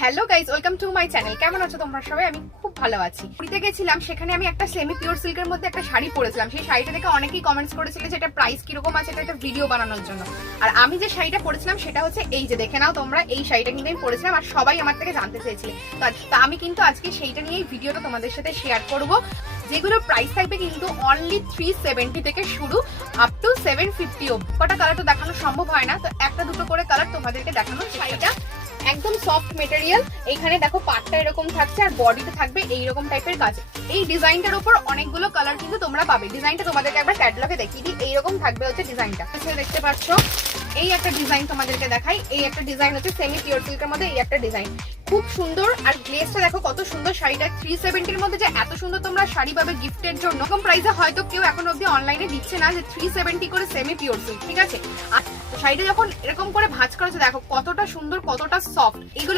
Hello guys, welcome to my channel. কেমন আছো তোমরা সবাই? আমি খুব ভালো আছি। পুরীতে গেছিলাম, সেখানে আমি একটা সেমি পিওর সিল্কের মধ্যে একটা শাড়ি পরেছিলাম। সেই শাড়িটা দেখে অনেকেই কমেন্টস করেছিল যে এটা প্রাইস কিরকম আছে, এটা একটা ভিডিও বানানোর জন্য। আর আমি যে শাড়িটা পরেছিলাম সেটা হচ্ছে এই যে দেখে নাও তোমরা, এই শাড়িটা কিন্তু আমি পরেছিলাম আর সবাই আমার থেকে জানতে চেয়েছিলে। তো আমি কিন্তু আজকে সেইটা নিয়ে এই ভিডিওটা তোমাদের সাথে শেয়ার করব, যেগুলোর প্রাইস থাকবে কিন্তু অনলি 370 থেকে শুরু আপ টু 750 অবধি। কটা কালার তো দেখানো সম্ভব হয় না, তো একটা দুটো করে কালার তোমাদেরকে দেখানো। শাড়িটা একদম সফট মেটেরিয়াল। এইখানে দেখো পাটটা এরকম থাকছে আর বডিতে থাকবে এইরকম টাইপের কাজ। এই ডিজাইনটার উপর অনেকগুলো কালার কিন্তু তোমরা পাবে। ডিজাইনটা তোমাদেরকে একবার ক্যাটালগে দেখিয়ে দিই। এইরকম থাকবে হচ্ছে ডিজাইনটা, দেখতে পাচ্ছ। এই একটা ডিজাইন তোমাদেরকে দেখাই। এই একটা ডিজাইন হচ্ছে সেমি পিওর সিল্কের মধ্যে, এই একটা ডিজাইন খুব সুন্দর। আর গ্লেসটা দেখো কত সুন্দর। শাড়িটা 370 মধ্যে যে এত সুন্দর তোমরা শাড়ি পাবে গিফটের জন্য, কম প্রাইসে হয়তো কেউ এখন অব্দি অনলাইনে দিচ্ছে না যে 370 করে সেমি পিওর সিল্ক, ঠিক আছে। আর শাড়িটা যখন এরকম করে ভাঁজ করেছে দেখো কতটা সুন্দর, কতটা সফট। এইগুলো